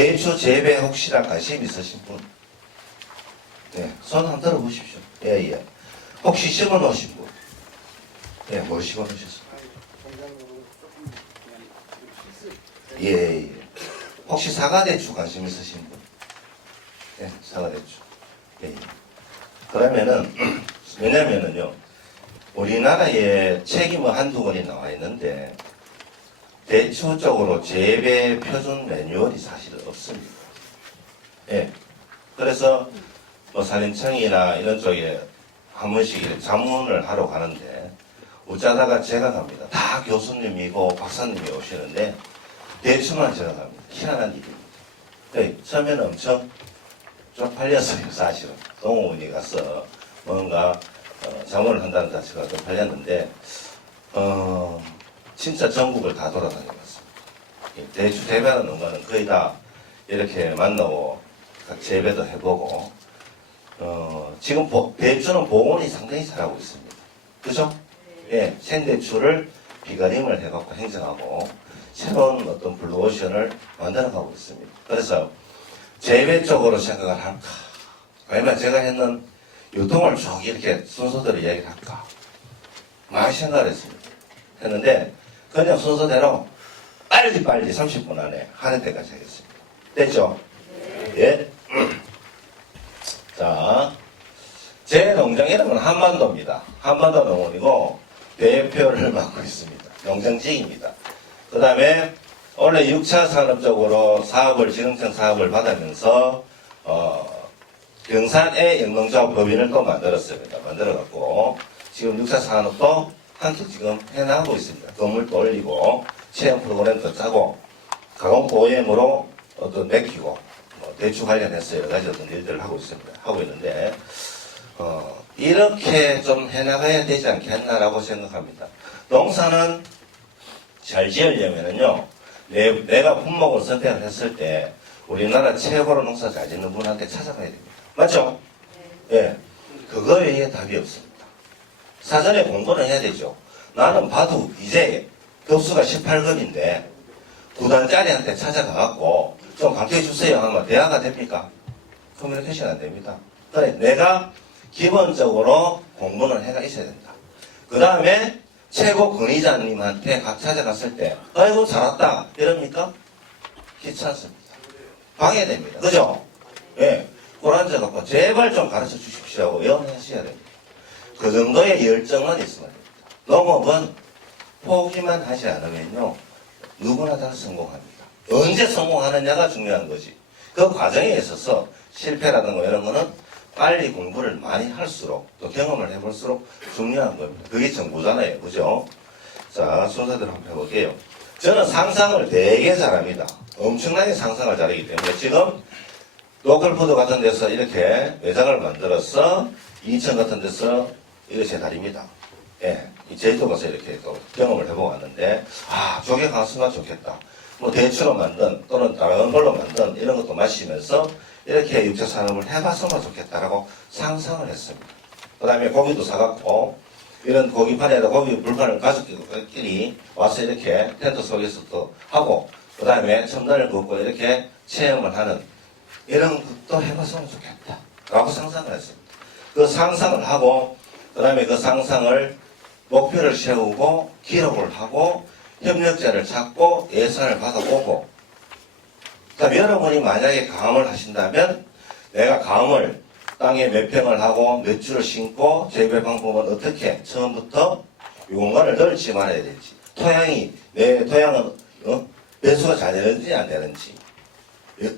대추 재배 혹시나 관심 있으신 분? 네, 손 한번 들어보십시오. 예, 예. 혹시 심어 놓으신 분? 네, 뭘 심어 놓으셨어요? 예, 예. 혹시 사과대추 관심 있으신 분? 네, 사과대추. 예, 예. 그러면은, 왜냐면은요, 우리나라에 책이 뭐 한두 권이 나와 있는데, 대추 쪽으로 재배 표준 매뉴얼이 사실 없습니다. 예. 그래서 뭐 산림청이나 이런 쪽에 한 번씩 자문을 하러 가는데 어쩌다가 제가 갑니다. 다 교수님이고 박사님이 오시는데 대추만 제가 갑니다. 희한한 일입니다. 네, 처음에는 엄청 쪽팔렸어요. 사실은 동호원이 가서 뭔가 자문을 한다는 자체가 쪽팔렸는데 진짜 전국을 다 돌아다녀봤습니다. 대추 재배하는 농가는 거의 다 이렇게 만나고 재배도 해보고 지금 대추는 복원이 상당히 잘하고 있습니다. 그죠? 예, 생대추를 비가림을 해갖고 행정하고 새로운 어떤 블루오션을 만들어가고 있습니다. 그래서 재배 쪽으로 생각을 할까? 아니면 제가 했는 유통을 쭉 이렇게 순서대로 이야기를 할까? 많이 생각을 했습니다. 했는데 그냥 순서대로 빨리 30분 안에 하는 데까지 하겠습니다. 됐죠? 예. 자, 제 농장 이름은 한반도입니다. 한반도 농원이고 대표를 맡고 있습니다. 농장직입니다. 그 다음에 원래 6차 산업적으로 진흥청 사업을 받으면서 경산의 영농조합 법인을 또 만들었습니다. 만들어갖고 지금 6차 산업도 함께 지금 해나가고 있습니다. 건물도 올리고 체험 프로그램도 짜고 가공보엠으로 어떤 맥히고 대추 관련해서 여러 가지 어떤 일들을 하고 있습니다. 하고 있는데 이렇게 좀 해나가야 되지 않겠나라고 생각합니다. 농사는 잘 지으려면은요, 내가 품목을 선택을 했을 때 우리나라 최고로 농사 잘 짓는 분한테 찾아가야 됩니다. 맞죠? 예. 그거 외에 답이 없습니다. 사전에 공부를 해야 되죠. 나는 봐도 이제 급수가 18급인데 9단짜리한테 찾아가갖고 좀 가르쳐 주세요 하면 대화가 됩니까? 커뮤니케이션 안 됩니다. 그래, 내가 기본적으로 공부는 해가 있어야 된다. 그 다음에 최고 권위자님한테 각 찾아갔을 때 아이고 잘왔다 이럽니까? 귀찮습니다. 방해됩니다. 그죠? 예. 꼴앉아갖고 제발 좀 가르쳐 주십시오 하고 연하셔야 됩니다. 그 정도의 열정은 있으면 됩니다. 농업은 포기만 하지 않으면요 누구나 다 성공합니다. 언제 성공하느냐가 중요한 거지. 그 과정에 있어서 실패라든가 이런 거는 빨리 공부를 많이 할수록 또 경험을 해볼수록 중요한 겁니다. 그게 정보잖아요. 그죠? 자, 순서대로 한번 해볼게요. 저는 상상을 되게 잘합니다. 엄청나게 상상을 잘하기 때문에 지금 로컬푸드 같은 데서 이렇게 매장을 만들어서 인천 같은 데서 이거 제 다리입니다. 예, 이 제주도 가서 이렇게 또 경험을 해보고 왔는데 저게 갔으면 좋겠다. 뭐 대추로 만든 또는 다른 걸로 만든 이런 것도 마시면서 이렇게 육체 산업을 해봤으면 좋겠다라고 상상을 했습니다. 그 다음에 고기도 사갖고 이런 고기판에다 고기 불판을 가족끼리 와서 이렇게 텐트 속에서 또 하고 그 다음에 첨단을 긋고 이렇게 체험을 하는 이런 것도 해봤으면 좋겠다 라고 상상을 했습니다. 그 상상을 하고 그 다음에 그 상상을 목표를 세우고 기록을 하고 협력자를 찾고 예산을 받아보고 그다음에 여러분이 만약에 가음을 하신다면 내가 가음을 땅에 몇 평을 하고 몇 주를 심고 재배 방법은 어떻게 처음부터 이 공간을 넓지 말아야 될지 내 토양은 배수가 잘 되는지 안 되는지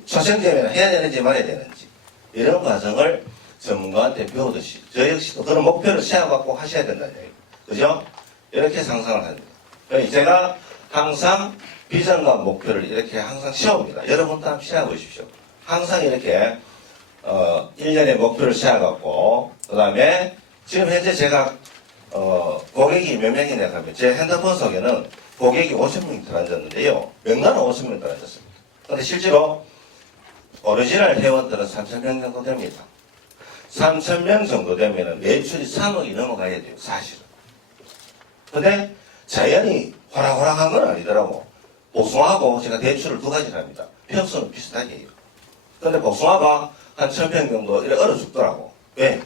초생재배는 해야 되는지 말아야 되는지 이런 과정을 전문가한테 배우듯이 저 역시도 그런 목표를 세워갖고 하셔야 된다는 얘기예요. 그죠? 이렇게 상상을 합니다. 제가 항상 비전과 목표를 이렇게 항상 세웁니다. 여러분도 한번 세워보십시오. 항상 이렇게 1년의 목표를 세워갖고 그 다음에 지금 현재 제가 고객이 몇 명이냐 하면 제 핸드폰 속에는 고객이 50명이 들어앉았는데요. 명단은 50명 들어앉았습니다. 그런데 실제로 오리지널 회원들은 3,000명 정도 됩니다. 3,000명 정도 되면 매출이 3억이 넘어가야 돼요. 사실은. 근데 자연이 호락호락한 건 아니더라고. 복숭아하고 제가 대추를 두 가지를 합니다. 평수는 비슷하게 해요. 근데 복숭아가 한 1000평 정도 이렇게 얼어 죽더라고. 왜?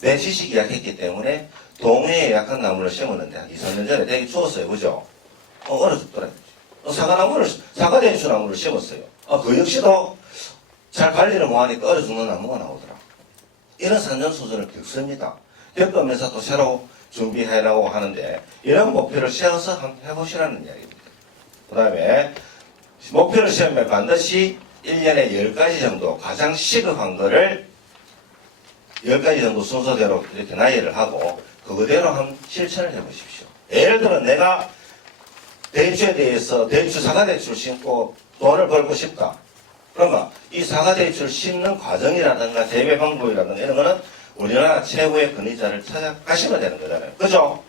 내 지식이 약했기 때문에 동해에 약한 나무를 심었는데 한 2, 3년 전에 되게 추웠어요. 그죠? 얼어 죽더라고요. 사과대추나무를 심었어요. 그 역시도 잘 관리를 못하니까 얼어 죽는 나무가 나오더라고요. 이런 산전수전을 겪습니다. 겪으면서 또 새로 준비해라고 하는데 이런 목표를 세워서 한번 해보시라는 이야기입니다. 그 다음에 목표를 세우면 반드시 1년에 10가지 정도 가장 시급한 거를 10가지 정도 순서대로 이렇게 나열을 하고 그거대로 한번 실천을 해보십시오. 예를 들어 내가 대추에 대해서 사과대추를 심고 돈을 벌고 싶다. 그러면 이 사과대추를 심는 과정이라든가 재배 방법이라든가 이런 거는 우리나라 최고의 권위자를 찾아가시면 되는 거잖아요. 그죠?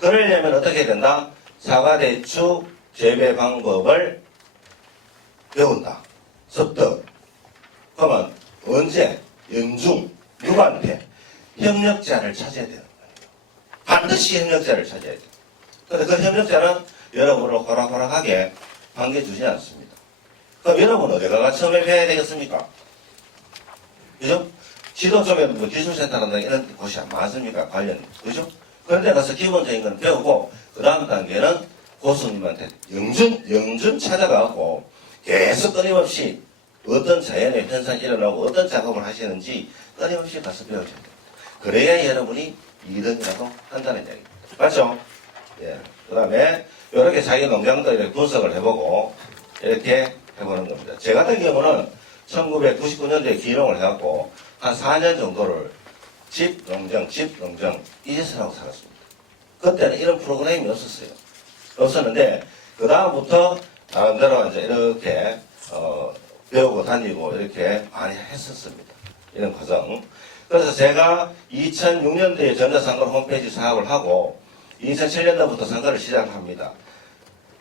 그러려면 어떻게 해야 된다? 사과대추 재배 방법을 배운다. 습득. 그러면 언제? 연중. 누구한테? 협력자를 찾아야 되는 거예요. 반드시 협력자를 찾아야 돼요. 그런데 그 협력자는 여러분을 호락호락하게 반겨주지 않습니다. 그럼 여러분 어디 가서 처음에 배워야 되겠습니까? 그죠? 지도 쪽에 뭐 기술센터라든가 이런 곳이 많습니까? 관련. 그죠? 그런 데 가서 기본적인 건 배우고, 그 다음 단계는 고수님한테 영준 찾아가고, 계속 끊임없이 어떤 자연의 현상이 일어나고 어떤 작업을 하시는지 끊임없이 가서 배우셔야 됩니다. 그래야 여러분이 2등이라고 한다는 얘기입니다. 맞죠? 예. 그 다음에, 이렇게 자기 농장도 이렇게 분석을 해보고, 이렇게 해보는 겁니다. 제 같은 경우는 1999년도에 기농을 해갖고, 한 4년 정도를 집, 농장 이 짓을 하고 살았습니다. 그때는 이런 프로그램이 없었어요. 없었는데, 그 다음부터 나름대로 이제 이렇게, 배우고 다니고 이렇게 많이 했었습니다. 이런 과정. 그래서 제가 2006년도에 전자상거 홈페이지 사업을 하고, 2007년도부터 상거를 시작합니다.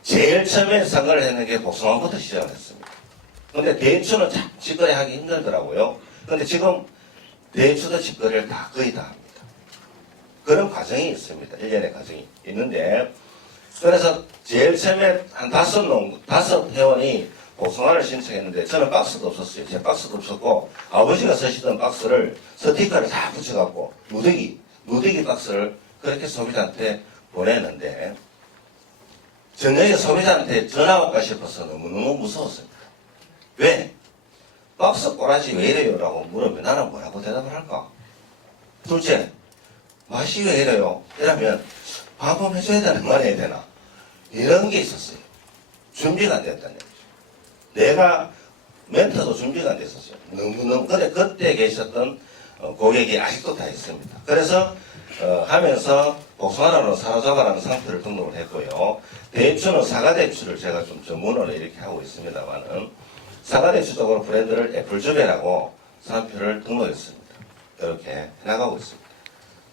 제일 처음에 상거를 했는 게 복숭아부터 시작을 했습니다. 근데 대추는 참 직거래 하기 힘들더라고요. 근데 지금 대추도 직거래를 거의 다 합니다. 그런 과정이 있습니다. 1년의 과정이 있는데, 그래서 제일 처음에 한 5 회원이 복숭아를 신청했는데 저는 박스도 없었어요. 제 박스도 없었고 아버지가 쓰시던 박스를 스티커를 다 붙여갖고 무더기 박스를 그렇게 소비자한테 보냈는데 저녁에 소비자한테 전화 올까 싶어서 너무너무 무서웠습니다. 왜? 박스 꼬라지 왜 이래요? 라고 물으면 나는 뭐라고 대답을 할까? 둘째, 맛이 왜 이래요? 이러면 반품해줘야 되는 말 해야 되나? 이런 게 있었어요. 준비가 안 됐다는 얘기죠. 내가 멘트도 준비가 안 됐었어요. 너무너무. 그때 계셨던 고객이 아직도 다 있습니다. 그래서 하면서 복숭아라는 사로잡아라는 상표를 등록을 했고요. 대추는 사과대추를 제가 좀 전문으로 이렇게 하고 있습니다만은 사과대추 쪽으로 브랜드를 애플주베라고 상표를 등록했습니다. 이렇게 해나가고 있습니다.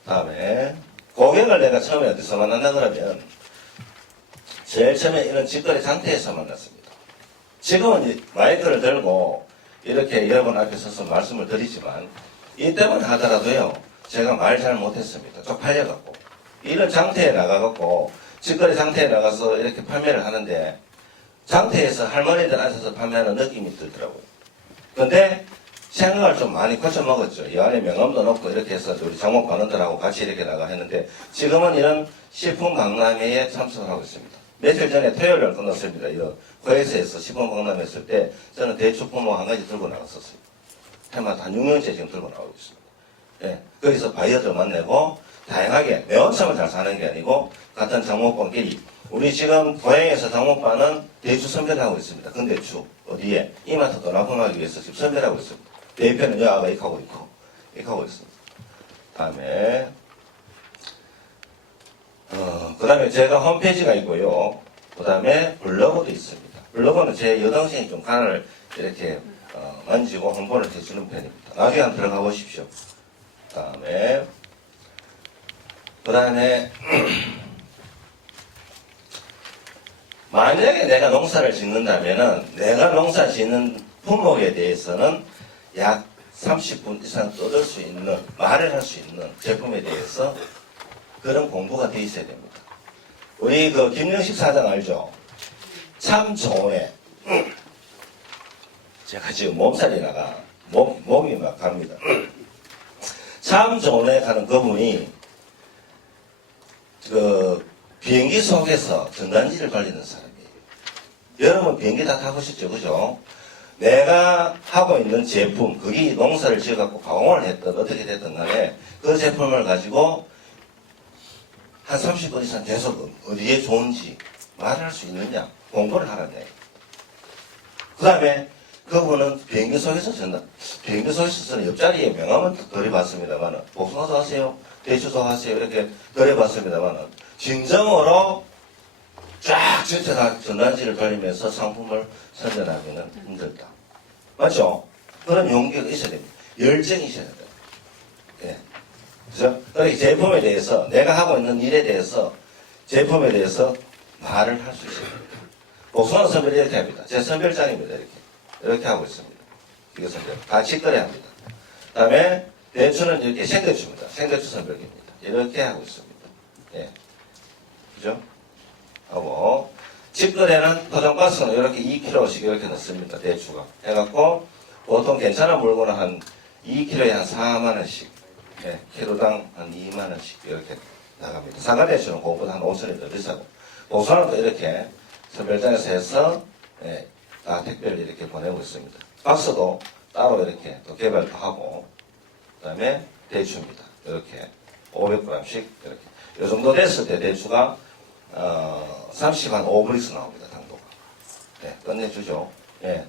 다음에 고객을 내가 처음에 어디서 만났나 그러면 제일 처음에 이런 직거래 상태에서 만났습니다. 지금은 이제 마이크를 들고 이렇게 여러분 앞에 서서 말씀을 드리지만 이때만 하더라도요 제가 말 잘 못했습니다. 쪽팔려갖고 이런 상태에 나가갖고 직거래 상태에 나가서 이렇게 판매를 하는데 상태에서 할머니들 앉아서 판매하는 느낌이 들더라고요. 근데 생각을 좀 많이 고쳐먹었죠. 이 안에 명함도 넣고 이렇게 해서 우리 장목반원들하고 같이 이렇게 나가 했는데 지금은 이런 식품 박람회에 참석을 하고 있습니다. 며칠 전에 토요일날 끝났습니다. 이 코엑스에서 식품 박람회 했을 때 저는 대추 품목 한 가지 들고 나갔었어요. 해마다 한 6년째 지금 들고 나오고 있습니다. 예, 거기서 바이어들 만나고 다양하게 내 혼자만 잘 사는 게 아니고 같은 장목반끼리 우리 지금 고향에서 장목반은 대추 선별하고 있습니다. 근대추 어디에 이마트 더 납품하기 위해서 지금 선별하고 있습니다. 대표는 여아가 이렇게 하고 있습니다. 다음에 그 다음에 제가 홈페이지가 있고요. 그 다음에 블로그도 있습니다. 블로그는 제 여동생이 좀 간을 이렇게 만지고 홍보를 해주는 편입니다. 나중에 한번 들어가 보십시오. 그 다음에 만약에 내가 농사를 짓는다면은 내가 농사 짓는 품목에 대해서는 약 30분 이상 떠들 수 있는 말을 할 수 있는 제품에 대해서 그런 공부가 돼 있어야 됩니다. 우리 그 김영식 사장 알죠? 참 좋네. 제가 지금 몸살이 나가 목이 막 갑니다. 참 좋네 가는 그분이 그 비행기 속에서 전단지를 돌리는 사람이에요. 여러분 비행기 다 타보셨죠, 그죠? 내가 하고 있는 제품, 그게 농사를 지어갖고 가공을 했든 어떻게 됐든 간에 그 제품을 가지고 한 30분 이상 계속 어디에 좋은지 말할 수 있느냐 공부를 하라네. 그 다음에 그분은 비행기 속에서 비행기 속에서는 옆자리에 명함은 드려봤습니다만은 복숭아도 하세요, 대추도 하세요 이렇게 드려봤습니다만은 진정으로 쫙 전체 다 전단지를 돌리면서 상품을 선전하기는 힘들다. 맞죠? 그런 용기가 있어야 됩니다. 열정이 있어야 된다. 예. 그죠? 그러니까 제품에 대해서, 내가 하고 있는 일에 대해서, 제품에 대해서 말을 할 수 있어야 됩니다. 복숭아 선별 이렇게 합니다. 제 선별장입니다. 이렇게 하고 있습니다. 이것은 이제 같이 끓여야 합니다. 그 다음에 대추는 이렇게 생대추입니다. 생대추 선별기입니다. 이렇게 하고 있습니다. 예. 그죠? 하고, 집거래는 포장박스는 이렇게 2kg씩 이렇게 넣습니다. 대추가. 해갖고, 보통 괜찮은 물건은 한 2kg에 한 4만원씩, 예, 키로당 한 2만원씩 이렇게 나갑니다. 사과대추는 그것보다 한 5천원이 더 비싸고, 복숭아도 이렇게 선별장에서 해서, 예, 다 택배를 이렇게 보내고 있습니다. 박스도 따로 이렇게 또 개발도 하고, 그 다음에 대추입니다. 이렇게 500g씩 이렇게. 이 정도 됐을 때 대추가 30한 5브릭스 나옵니다, 당도가. 네, 끝내주죠. 예.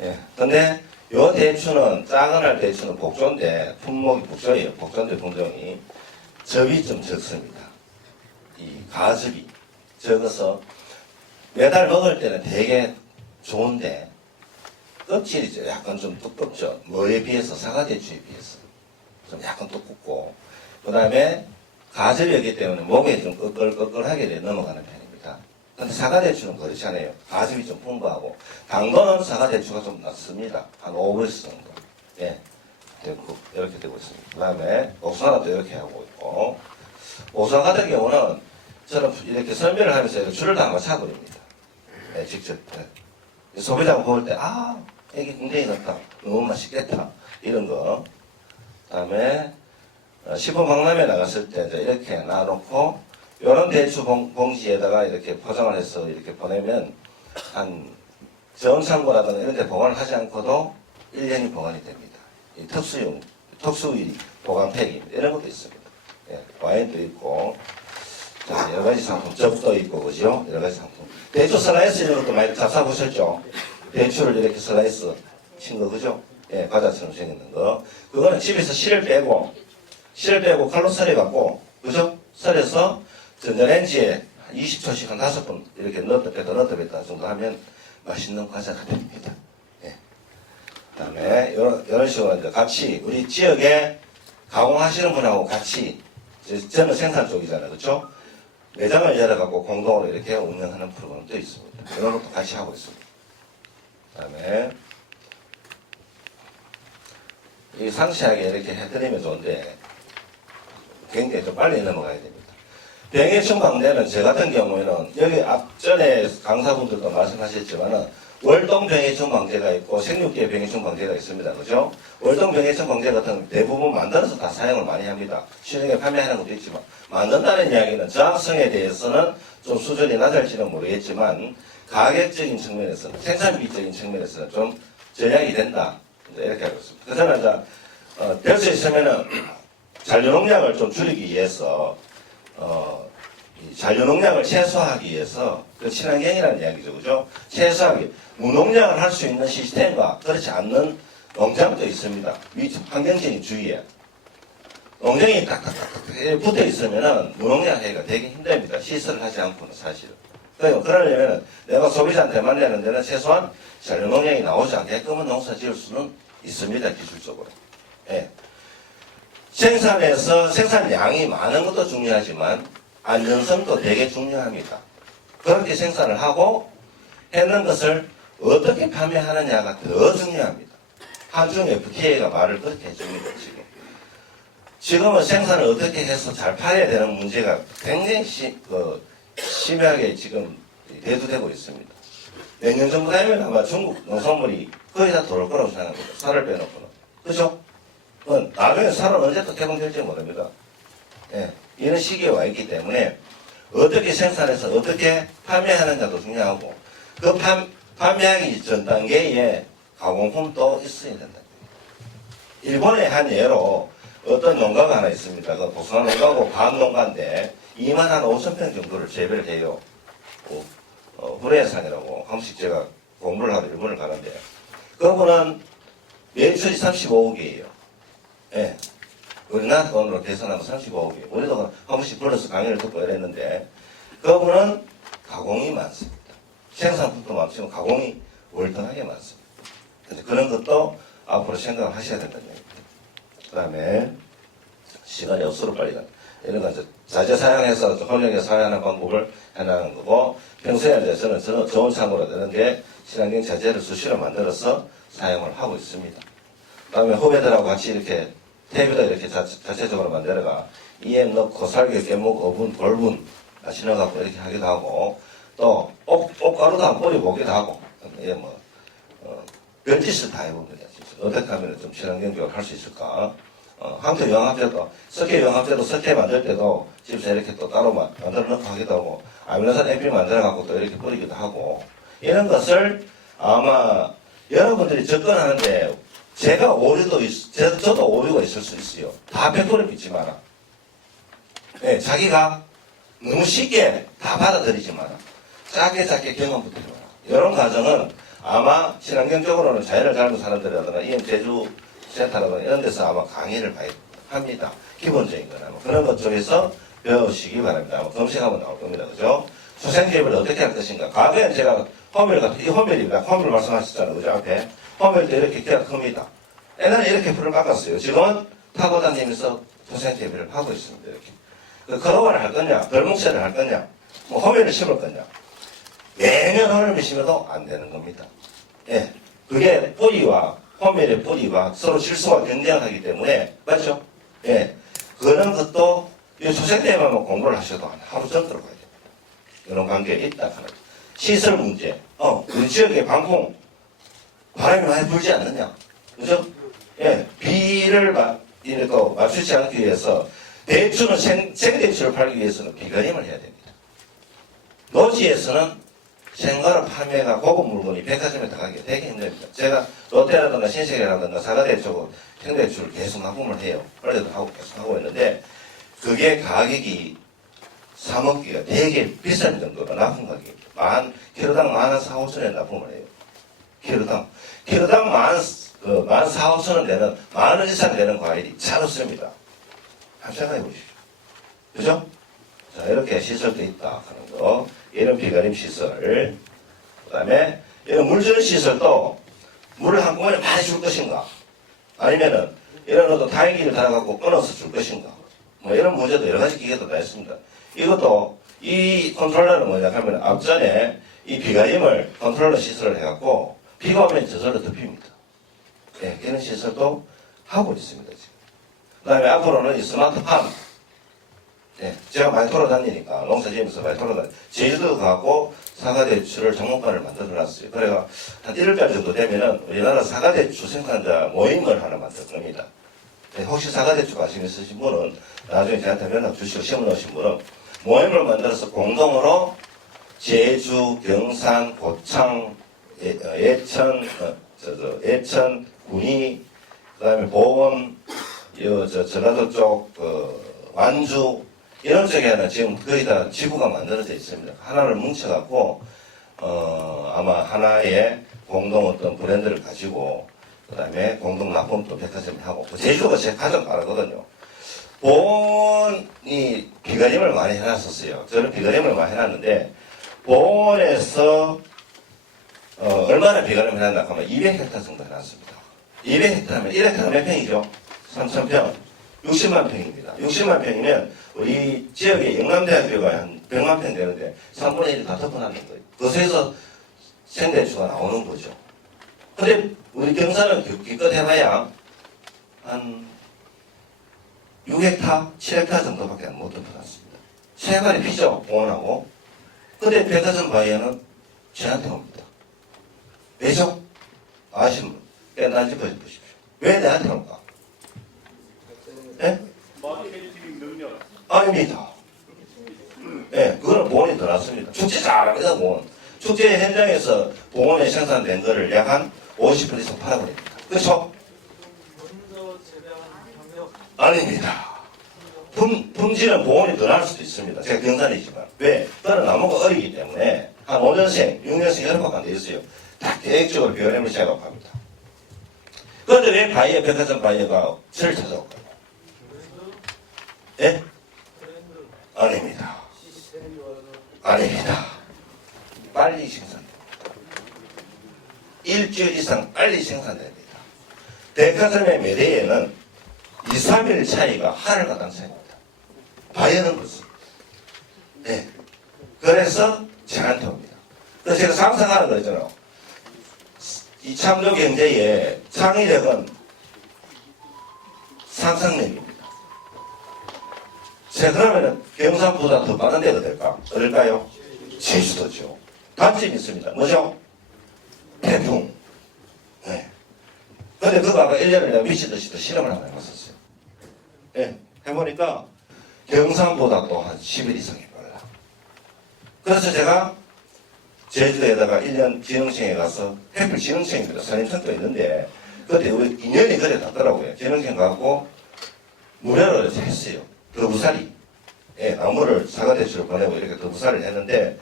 예. 근데, 요 대추는, 작은 알 대추는 복조인데, 품목이 복조예요. 복조인데 품종이. 즙이 좀 적습니다. 이 가즙이 적어서, 매달 먹을 때는 되게 좋은데, 껍질이 약간 좀 두껍죠. 뭐에 비해서, 사과대추에 비해서. 좀 약간 두껍고, 그 다음에, 가즙이 없기 때문에 목에 좀 끌끌끌하게 넘어가는 편입니다. 근데 사과대추는 그렇지 않아요. 가즙이 좀 풍부하고 당도는 사과대추가 좀 낮습니다. 한 5브릭스 정도. 예, 이렇게 되고 있습니다. 그 다음에 복숭아도 이렇게 하고 있고, 복숭아 같은 경우는 저는 이렇게 선별을 하면서 이렇게 줄을 다 맞춰버립니다. 예, 직접. 예. 소비자가 볼 때 이게 굉장히 넣다, 너무 맛있겠다 이런 거. 그 다음에 식품 박람회 나갔을 때 이제 이렇게 놔놓고 이런 대추 봉지에다가 이렇게 포장을 해서 이렇게 보내면 한 저온창고라든가 이런 데 보관을 하지 않고도 1년이 보관이 됩니다. 이 특수의 보관팩입니다. 이런 것도 있습니다. 예, 와인도 있고, 자, 여러 가지 상품, 즙도 있고, 그죠? 여러 가지 상품. 대추 슬라이스 이런 것도 많이 잡숴보셨죠? 대추를 이렇게 슬라이스 친 거, 그죠? 예, 과자처럼 생겼는 거. 그거는 집에서 실을 빼고 칼로 썰어갖고, 그죠? 썰어서 전자레인지에 20초씩 한 5분 이렇게 넣었다 뺐다 정도 하면 맛있는 과자가 됩니다. 예. 그 다음에 이런 식으로 이제 같이 우리 지역에 가공하시는 분하고 같이, 저는 생산 쪽이잖아요. 그렇죠? 매장을 열어갖고 공동으로 이렇게 운영하는 프로그램도 있습니다. 이런 것도 같이 하고 있습니다. 그 다음에 이 상세하게 이렇게 해드리면 좋은데 굉장히 좀 빨리 넘어가야 됩니다. 병해충방제는 저 같은 경우에는 여기 앞전에 강사분들도 말씀하셨지만은 월동 병해충방제가 있고 생육계 병해충방제가 있습니다. 그죠? 월동 병해충방제 같은 경우는 대부분 만들어서 다 사용을 많이 합니다. 시중에 판매하는 것도 있지만 만든다는 이야기는 저항성에 대해서는 좀 수준이 낮을지는 모르겠지만 가격적인 측면에서는 생산비적인 측면에서는 좀 절약이 된다. 이렇게 하고 있습니다. 그래서 이제 될 수 있으면은 잔류농약을 좀 줄이기 위해서 이 잔류농약을 최소화하기 위해서 그 친환경이라는 이야기죠, 그죠? 최소화하기 무농약을 할 수 있는 시스템과 그렇지 않는 농장도 있습니다. 환경적인 주의에 농장이 딱딱딱딱 붙어 있으면은 무농약 하기가 되게 힘듭니다. 시설을 하지 않고는 사실은. 그러려면 내가 소비자한테만 내는 데는 최소한 잔류농약이 나오지 않게끔은 농사 지을 수는 있습니다, 기술적으로. 예. 생산량이 많은 것도 중요하지만 안전성도 되게 중요합니다. 그렇게 생산을 하고 했는 것을 어떻게 판매하느냐가 더 중요합니다. 한중 FTA가 말을 그렇게 해줍니다, 지금. 지금은 생산을 어떻게 해서 잘 팔아야 되는 문제가 굉장히 심하게 지금 대두되고 있습니다. 몇 년 정도 되면 아마 중국 농산물이 거의 다 들어올 거라고 생각합니다. 살을 빼놓고는. 그죠? 나중에 살은 언제 또 개봉될지 모릅니다. 예, 이런 시기에 와 있기 때문에 어떻게 생산해서 어떻게 판매하느냐도 중요하고 그 판매하기 전 단계에 가공품도 있어야 된다. 일본의 한 예로 어떤 농가가 하나 있습니다. 그 복숭아 농가고 밤 농가인데 2만 한 5천 평 정도를 재배를 해요. 후레산이라고 한 번씩 제가 공부를 하러 일본을 가는데 그분은 매출이 35억이에요. 예. 우리나라 돈으로 계산하면 35억이에요. 우리도 한 번씩 불러서 강의를 듣고 이랬는데 그분은 가공이 많습니다. 생산품도 많지만 가공이 월등하게 많습니다. 그래서 그런 것도 앞으로 생각을 하셔야 된다는 얘기입니다. 그 다음에 시간이 없어로 빨리 가. 이런 건 자재 사용해서 혼용에 사용하는 방법을 해나가는 거고 평소에 이제 저는 좋은 참고로 되는데 친환경 자재를 수시로 만들어서 사용을 하고 있습니다. 그 다음에 후배들하고 같이 이렇게 탭에다 이렇게 자체적으로 만들어가 EM 넣고 살균, 깨목, 어분, 골분 신어갖고 이렇게 하기도 하고 또 옷가루도 한번 뿌려보기도 하고 예, 별짓을 다 해봅니다. 어떻게 하면 좀 친환경적으로 할 수 있을까? 항토 영합제도, 석회 영합제도 석회 만들 때도 집에서 이렇게 또 따로 만들어 놓고 하기도 하고, 아미노산 에피 만들어 갖고 또 이렇게 뿌리기도 하고, 이런 것을 아마 여러분들이 접근하는데, 제가 오류도 저도 오류가 있을 수 있어요. 다 100% 믿지 마라. 네, 자기가 너무 쉽게 다 받아들이지 마라. 작게 경험부터 해봐라. 이런 과정은 아마 친환경적으로는 자연을 닮은 사람들이라든가 EM 제주 센터라든가 이런 데서 아마 강의를 합니다. 기본적인 건 아마 그런 것 쪽에서 배우시기 바랍니다. 아마 검색하면 나올 겁니다. 그죠? 수생재배를 어떻게 할 것인가. 과거에 제가 이 호멜입니다. 호멜 말씀하셨잖아요. 그죠? 앞에. 호멜도 이렇게 키가 큽니다. 옛날에 이렇게 풀을 깎았어요. 지금은 타고 다니면서 수생재배를 하고 있습니다. 이렇게. 크로바를 할 거냐, 덜목새를 할 거냐, 호멜을 심을 거냐. 매년 호멜을 심어도 안 되는 겁니다. 예. 그게 뿌리와 호멜의 뿌리와 서로 질소와 경쟁을 하기 때문에, 맞죠? 예. 그런 것도, 이 수생대에만 공부를 하셔도 한 하루 전 들어가야 됩니다. 이런 관계가 있다 하는. 시설 문제. 우리 지역에 방풍, 바람이 많이 불지 않느냐. 그죠? 예. 비를 또 맞추지 않기 위해서, 대추는 생대추를 팔기 위해서는 비거림을 해야 됩니다. 노지에서는 생과로 판매가 고급 물건이 백화점에 들어가기 되게 힘듭니다. 제가 롯데라든가 신세계라든가 사과대추, 생대추를 계속 납품을 해요. 원래도 하고 계속 하고 있는데 그게 가격이 사먹기가 되게 비싼 정도로 납품 가격이 키로당 14,5천원에 납품을 해요. 키로당 14,5천원 되는 10,000원 이상 되는 과일이 잘 없습니다. 한번 생각해 보십시오. 그죠? 자, 이렇게 시설도 있다 하는 거. 이런 비가림 시설. 그 다음에 이런 물 주는 시설도 물을 한꺼번에 많이 줄 것인가? 아니면은 이런 것도 타행기를 달아갖고 끊어서 줄 것인가? 이런 문제도 여러 가지 기계도 다 있습니다. 이것도 이 컨트롤러는 뭐냐 하면 앞전에 이 비가림을 컨트롤러 시설을 해갖고 비가 오면 저절로 덮입니다. 네, 이런 시설도 하고 있습니다. 지금. 그 다음에 앞으로는 이 스마트팜. 네, 제가 많이 돌아다니니까 농사지으면서 많이 돌아다니니까 제주도 가고 사과대추를 전문가를 만들어놨어요. 그래가 한 1월달 정도 되면은 우리나라 사과대추 생산자 모임을 하나 만들 겁니다. 네, 혹시 사과대추 관심 있으신 분은 나중에 저한테 연락 주시고 심어놓으신 분은 모임을 만들어서 공동으로 제주, 경산, 고창, 예천, 군위, 그 다음에 보원, 전라도 쪽, 완주, 이런 쪽에는 지금 거의 다 지구가 만들어져 있습니다. 하나를 뭉쳐갖고, 아마 하나의 공동 어떤 브랜드를 가지고, 그 다음에 공동 납품도 백화점에 하고, 제주도가 제일 가장 빠르거든요. 보온이 비가림을 많이 해놨었어요. 저는 비가림을 많이 해놨는데, 보온에서, 얼마나 비가림을 해놨나 하면 200헥타 정도 해놨습니다. 200헥타면 1헥타가 몇 평이죠? 3,000평. 60만 평입니다. 60만 평이면 우리 지역에 영남대학교가 한 100만 평 되는데 3분의 1을 다 덮어놨는 거예요. 그것에서 생대추가 나오는 거죠. 근데 우리 경사는 기껏 해봐야 한 6헥타, 7헥타 정도밖에 못 덮어놨습니다. 세 마리 피죠, 공원하고. 근데 백화점 바이어는 저한테 옵니다. 왜죠? 아시는 분, 깨난지 보십시오. 왜 내한테 올까? 예? 마케팅 능력. 아닙니다. 예, 그거는 보온이 더 낫습니다. 축제 잘합니다, 보온. 축제 현장에서 보온에 생산된 거를 약 한 50% 이상 팔아버립니다. 그렇죠? 아닙니다. 품질은 보온이 더 나을 수도 있습니다. 제가 경산이지만. 왜? 그는 나무가 어리기 때문에 한 5년생, 6년생 여름밖에 안 돼 있어요. 다 계획적으로 비워내면 작업합니다. 그런데 왜 바이어, 백화점 바이어가 저를 찾아올까요? 예? 아닙니다. 아닙니다. 빨리 생산됩니다. 일주일 이상 빨리 생산됩니다. 백화점의 매대에는 2, 3일 차이가 하늘과 땅 차이입니다. 바이어는 그렇습니다. 네. 그래서 저한테 옵니다. 그래서 제가 상상하는 거 있잖아요. 이 창조 경제의 창의력은 상상력입니다. 자, 그러면은 경상보다 더 빠른 데가 될까? 어딜까요? 제주도죠. 단점이 있습니다. 뭐죠? 태풍. 네. 근데 그거 아까 1년을 내가 미치듯이 실험을 한번 해봤었어요. 예. 해보니까 경상보다 또 한 10일 이상이 빨라. 그래서 제가 제주도에다가 1년 기능청에 가서 해필 기능청입니다. 산림청도 있는데 그때 우리 인연이 그래 닿더라고요. 기능청 가고 무료로 했어요. 거부살이. 예, 나무를 사과대추를 보내고 이렇게 거부살이를 했는데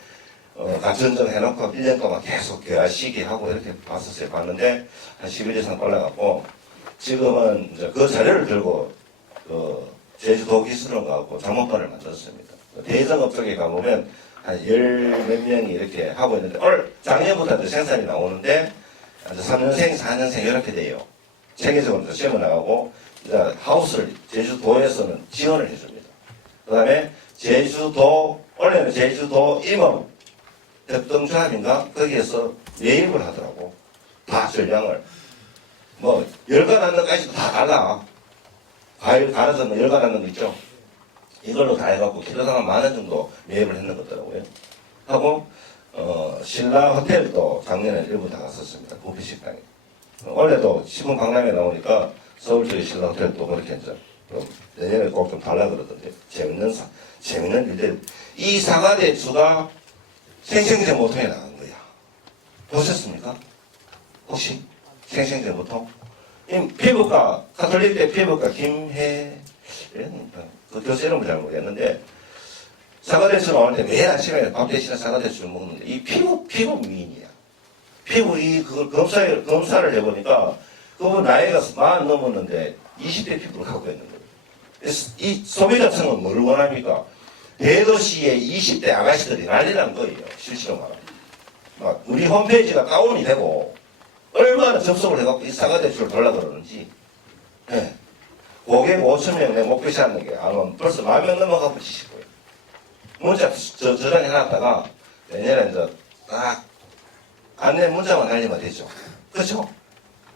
가천정 해놓고 1년 동안 계속 개화시기 하고 이렇게 봤었어요. 봤는데 한 10일 이상 빨라갖고 지금은 이제 그 자료를 들고 제주도 기술원 가고 장목반을 만들었습니다. 대전업 쪽에 가보면 한 10몇 명이 이렇게 하고 있는데 오늘 작년부터 이제 생산이 나오는데 이제 3년생, 4년생 이렇게 돼요. 체계적으로 시험을 나가고 이제 하우스를 제주도에서는 지원을 해줍니다. 그 다음에 제주도 원래는 제주도 임업 협동조합인가 거기에서 매입을 하더라고. 다 전량을 뭐 열가 낳는 것까지도 다 달라. 과일 갈아서 뭐 열가 낳는 거 있죠. 이걸로 다 해갖고 키로당 10,000원 정도 매입을 했는 거더라고요. 하고 신라 호텔도 작년에 일부 다 갔었습니다. 부피 식당에. 원래도 신문 강남에 나오니까 서울 쪽의 신라 호텔도 그렇게 이제 내년에 꼭 좀 달라 그러던데 재밌는 일들. 이 사과대추가 생생제 모통에 나간 거야. 보셨습니까? 혹시 생생제 모통? 피부과 가톨릭대 피부과 김해 그 교수 이름을 잘 모르겠는데 사과대추는 오늘 때 매일 아침에 밥 대신에 사과대추를 먹는데 이 피부 미인이야. 피부 그걸 검사를 해보니까 그분 나이가 40 넘었는데 20대 피부를 갖고 있는 거예요. 이 소비자층은 뭘 원합니까? 대도시의 20대 아가씨들이 난리난 거예요. 실제로 말하면. 막 우리 홈페이지가 다운이 되고 얼마나 접속을 해갖고 이 사과대추를 돌라 그러는지. 네. 고객 5,000명 내 목표 잡는 게 아마 벌써 10,000명 넘어가고 지시고요. 문자 저장해놨다가 내년에 이제 딱 안내 문자만 날리면 되죠. 그렇죠?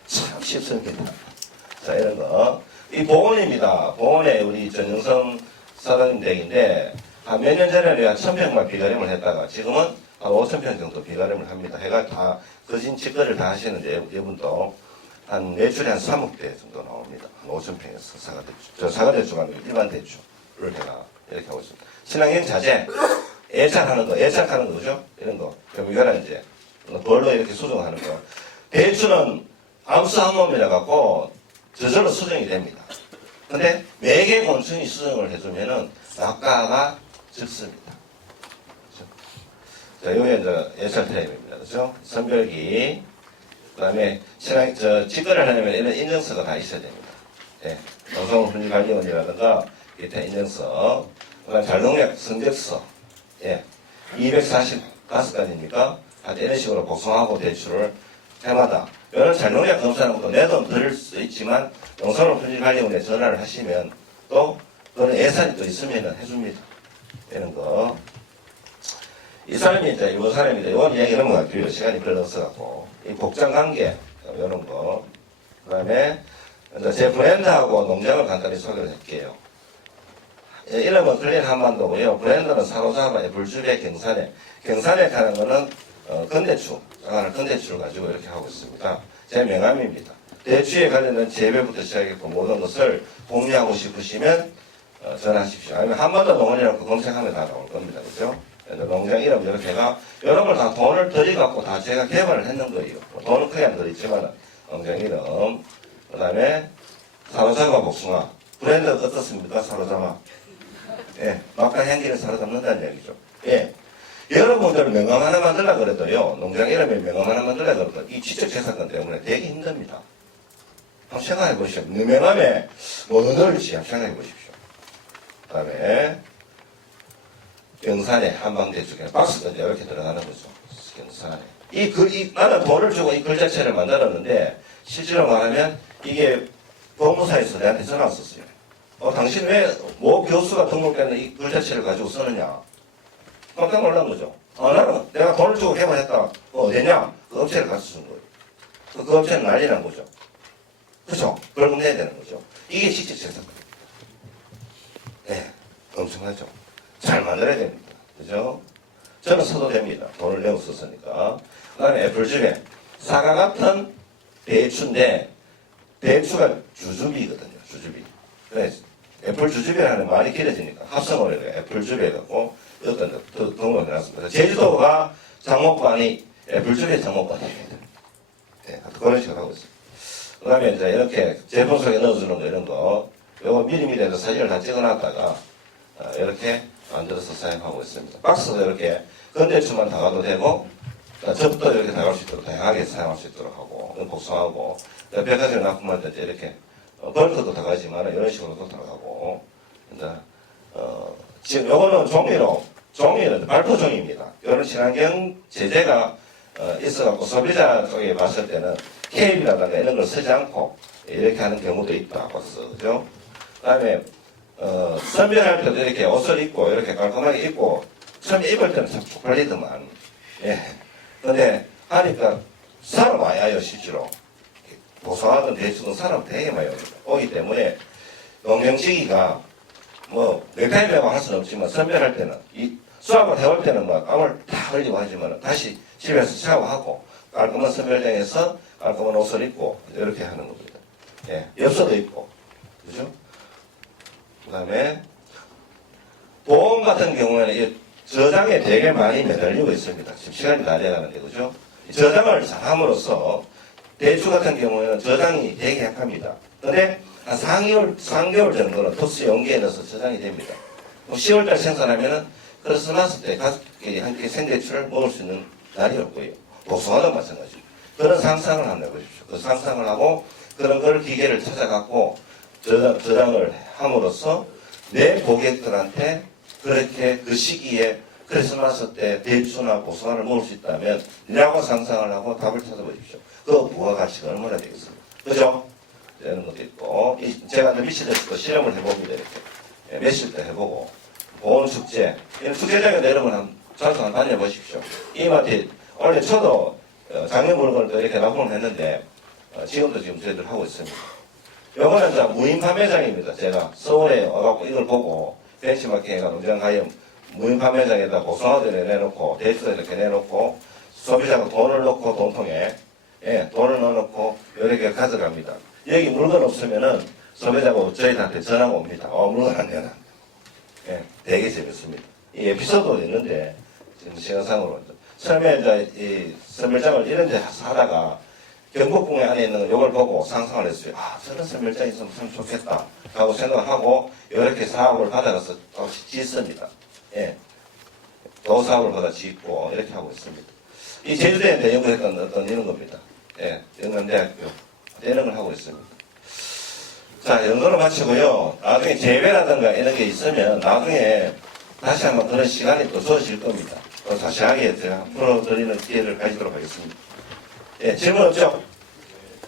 참 쉽습니다. 자, 이런 거. 이 보온입니다. 보온에 우리 전영성 사장님 댁인데 한 몇 년 전에는 한 1,000평만 비가림을 했다가 지금은 한 5,000평 정도 비가림을 합니다. 해가 다 거진 직거래를 다 하시는데 이분도 한 매출이 한 3억대 정도 나옵니다. 한 5,000평에서 사과대추. 저 사과대추가 아니고 일반 대추를 해가 이렇게 하고 있습니다. 친환경 자재, 애착하는 거, 애착하는 거죠? 이런 거. 교미결란제. 벌로 이렇게 수정하는 거. 대추는 암수 한 몸이라 갖고 저절로 수정이 됩니다. 근데 매개 곤충이 수정을 해주면은 낙가가 적습니다. 자, 요게 이제 예찰 트랩입니다. 그죠? 선별기. 그 다음에 직거래를 하려면 이런 인증서가 다 있어야 됩니다. 예. 농성훈련관리원이라든가 기타 인증서. 그 다음에 잘농약 성적서. 예. 245가지입니까? 이런 식으로 복송하고 대출을 해마다. 이런 잘농약 검사하는 것도 내 돈 들을 수 있지만 농산물품질관리원에 전화를 하시면 또 그런 예산이 또 있으면 해줍니다. 이런 거. 이 사람이 이제 이 사람인데 이건 이야기 넘어갈게요. 시간이 별로 없어갖고. 이 복장 관계 이런 거. 그 다음에 제 브랜드하고 농장을 간단히 소개를 할게요. 이름은 클린 한반도고요. 브랜드는 사로잡아, 애플주베, 경산에. 경산에 가는 거는 건대추, 건대추를 가지고 이렇게 하고 있습니다. 제 명함입니다. 대추에 관련된 재배부터 시작했고 모든 것을 공유하고 싶으시면 전화하십시오. 아니면 한반도 농원이라고 검색하면 다 나올 겁니다. 그죠? 농장 이름 이렇게가 여러 걸 다 돈을 들여갖고 다 제가 개발을 했는 거예요. 돈은 크게 안 들였지만 농장 이름, 그 다음에 사로잡아 복숭아. 브랜드가 어떻습니까? 사로잡아. 예, 막간 향기를 사로잡는다는 얘기죠. 예. 여러분들 명함 하나 만들라 그래도요, 농장 이름에 명함 하나 만들라 그래도 이 지적재산권 때문에 되게 힘듭니다. 한번 생각해 보십시오. 내 명함에 뭐가 들을지 한번 생각해 보십시오. 그 다음에 경산에 한방대축에 박스가 이제 이렇게 들어가는 거죠. 경산에. 나는 돈을 주고 이 글 자체를 만들었는데, 실제로 말하면 이게 법무사에서 내한테 전화 왔었어요. 당신 왜 모 교수가 등록되는 이 글 자체를 가지고 쓰느냐? 깜짝 놀란 거죠. 나는 내가 돈을 주고 개발했다. 어디냐? 그 업체를 가서 쓴 거예요. 그 업체는 난리 난 거죠. 그죠? 벌금 내야 되는 거죠. 이게 지적재산권. 네, 엄청나죠. 잘 만들어야 됩니다. 그죠? 저는 써도 됩니다. 돈을 내고 썼으니까. 그 다음에 애플주베. 사과 같은 대추인데, 대추가 주주비거든요. 주주비. 그래, 애플주주비라는 말이 길어지니까 합성을 해요. 애플주베라고 어떤 등록을 해놨습니다. 제주도가 장목관이 애플주베 장목관입니다. 네, 그런 식으로 하고 있습니다. 그 다음에 이제 이렇게 제품 속에 넣어주는 거, 이런 거. 요거 미리미리 해서 사진을 다 찍어놨다가, 이렇게 만들어서 사용하고 있습니다. 박스도 이렇게 건대추만 다가도 되고, 접도 이렇게 다갈 수 있도록 다양하게 사용할 수 있도록 하고, 복숭아하고, 백화점 납품할 때 이렇게 벌크도 다가지만 이런 식으로도 다가고, 이제, 지금 요거는 종이는 발포종입니다. 이런 친환경 제재가 있어갖고 소비자 쪽에 봤을 때는 케이블이라든가 이런 걸 쓰지 않고 이렇게 하는 경우도 있다. 벌써, 그죠? 그 다음에, 선별할 때도 이렇게 옷을 입고, 이렇게 깔끔하게 입고, 처음에 입을 때는 참 쪽팔리더만. 예. 근데, 하니까, 사람 와요, 실제로. 고소하던 대추든 사람 되게 많이 오기 때문에, 농경시기가, 넥타이 매고 할 수는 없지만, 선별할 때는, 수학을 해올 때는 막 땀을 다 흘리고 하지만, 다시 집에서 샤워하고, 깔끔한 선별장에서 깔끔한 옷을 입고, 이렇게 하는 겁니다. 예. 엽서도 입고. 그죠? 그 다음에 보험 같은 경우에는 이 저장에 되게 많이 매달리고 있습니다. 지금 시간이 다 돼가는데, 그죠? 저장을 잘함으로써 대추 같은 경우에는 저장이 되게 약합니다. 근데 한 3개월 정도는 토스 용기에 넣어서 저장이 됩니다. 10월달 생산하면은 크리스마스 때 가족끼리 함께 생대추를 먹을 수 있는 날이 올 거예요. 복숭아도 마찬가지입니다. 그런 상상을 한번 해보십시오. 그 상상을 하고 그런 걸 기계를 찾아갖고 저장을 함으로써 내 고객들한테 그렇게 그 시기에 크리스마스 때 대추나 복숭아를 먹을 수 있다면 라고 상상을 하고 답을 찾아보십시오. 그 부가가치가 얼마나 되겠습니까? 그죠? 이런 것도 있고 제가 미치대에서 실험을 해봅니다. 이렇게 며칠 때 해보고 보온 숙제 이런 숙제장에 내려오면 한 자주 한 다녀보십시오. 이마트 원래 저도 작년 물건을 또 이렇게 납품을 했는데 지금도 지금 저희들 하고 있습니다. 요거는 이제 무인 판매장입니다. 제가 서울에 와갖고 이걸 보고 벤치마킹해가 농장 가염 무인 판매장에다 복숭아도 내놓고 대추도 이렇게 내놓고 소비자가 돈을 넣고 돈통에 돈을 넣어놓고 이렇게 가져갑니다. 여기 물건 없으면은 소비자가 저희한테 전화가 옵니다. 물건 안 내놔. 되게 재밌습니다. 이 에피소드도 있는데 지금 시간상으로 처음에 이제 이 선별장을 이런 데 하다가 경복궁에 안에 있는 이걸 보고 상상을 했어요. 저런 선별장이 있으면 참 좋겠다 하고 생각하고 이렇게 사업을 받아가서 짓습니다. 도사업을 받아 짓고 이렇게 하고 있습니다. 이 제주대에 연구했던 어떤 이런 겁니다. 영남대학교 이런 걸 하고 있습니다. 자, 연구를 마치고요. 나중에 재배라든가 이런 게 있으면 나중에 다시 한번 그런 시간이 또 주어질 겁니다. 또 자세하게 제가 풀어드리는 기회를 가지도록 하겠습니다. 질문 없죠?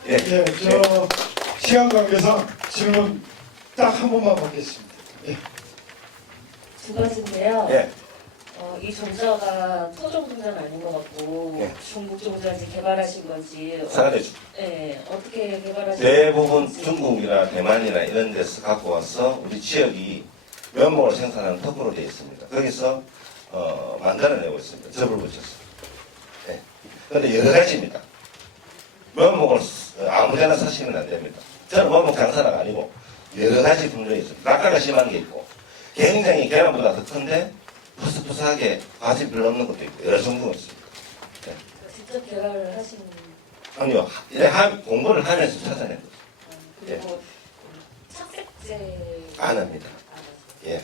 저 시간 관계상 질문 딱 한 번만 받겠습니다. 두 가지인데요. 예. 이 종자가 토종 종자는 아닌 것 같고 중국 종자인지 개발하신 건지 사과대추. 어떻게 개발하신 대부분 건지. 중국이나 대만이나 이런 데서 갖고 와서 우리 지역이 면목을 생산하는 턱으로 되어 있습니다. 거기서 만들어내고 있습니다. 접을 붙여서. 예. 근데 여러 가지입니다. 면목을 아무데나 사시면 안 됩니다. 저는 면목 장사가 아니고 여러 가지 품종이 있습니다. 낙하가 심한 게 있고 굉장히 계란보다 더 큰데 푸스푸스하게 과즙이 별로 없는 것도 있고 여러 종류가 있습니다. 직접 개발을 하신 아니요. 공부를 하면서 찾아낸 거죠. 그리고 착색제 안 합니다. 안 하세요? 예.